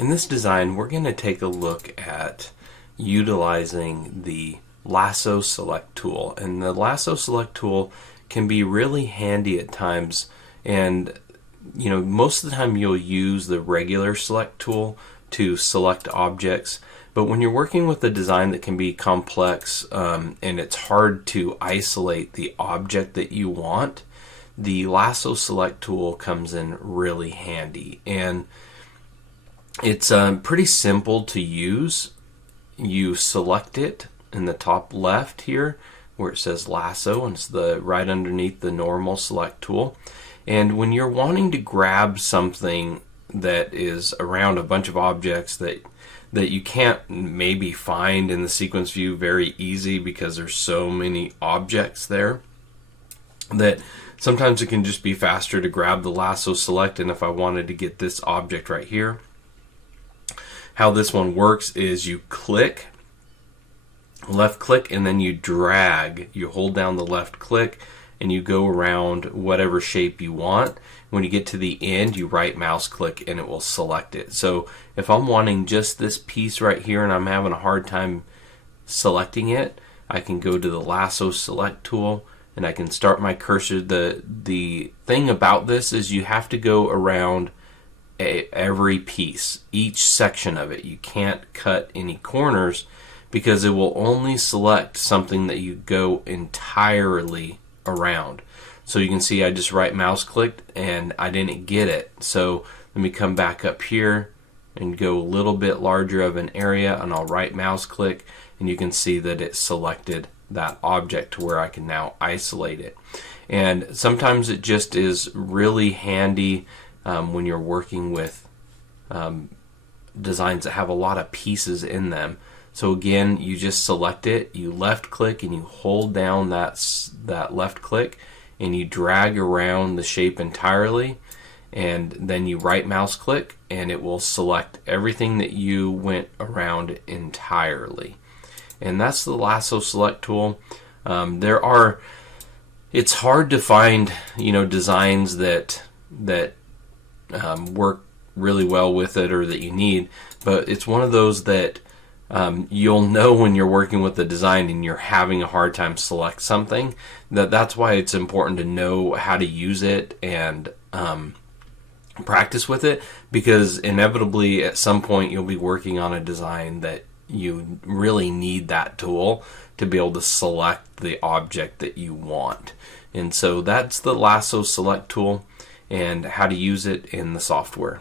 In this design, we're going to take a look at utilizing the Lasso Select Tool. And the Lasso Select Tool can be really handy at times, and most of the time you'll use the regular select tool to select objects, but when you're working with a design that can be complex and it's hard to isolate the object that you want, the Lasso Select Tool comes in really handy. And it's pretty simple to use. You select it in the top left here where it says Lasso, and it's right underneath the normal select tool. And when you're wanting to grab something that is around a bunch of objects that you can't maybe find in the sequence view very easy because there's so many objects there, that sometimes it can just be faster to grab the Lasso Select. And if I wanted to get this object right here, how this one works is you click, left click, and then you drag. You hold down the left click and you go around whatever shape you want. When you get to the end, you right mouse click and it will select it. So if I'm wanting just this piece right here and I'm having a hard time selecting it, I can go to the Lasso Select Tool and I can start my cursor. The thing about this is you have to go around every piece, each section of it. You can't cut any corners because it will only select something that you go entirely around. So you can see I just right mouse clicked and I didn't get it. So let me come back up here and go a little bit larger of an area, and I'll right mouse click, and you can see that it selected that object to where I can now isolate it. And sometimes it just is really handy when you're working with designs that have a lot of pieces in them. So again, you just select it, you left click and you hold down that left click and you drag around the shape entirely, and then you right mouse click and it will select everything that you went around entirely. And that's the Lasso Select Tool. It's hard to find designs that work really well with it or that you need, but it's one of those that you'll know when you're working with the design and you're having a hard time select something. That's why it's important to know how to use it and practice with it, because inevitably at some point you'll be working on a design that you really need that tool to be able to select the object that you want. And so that's the Lasso Select Tool and how to use it in the software.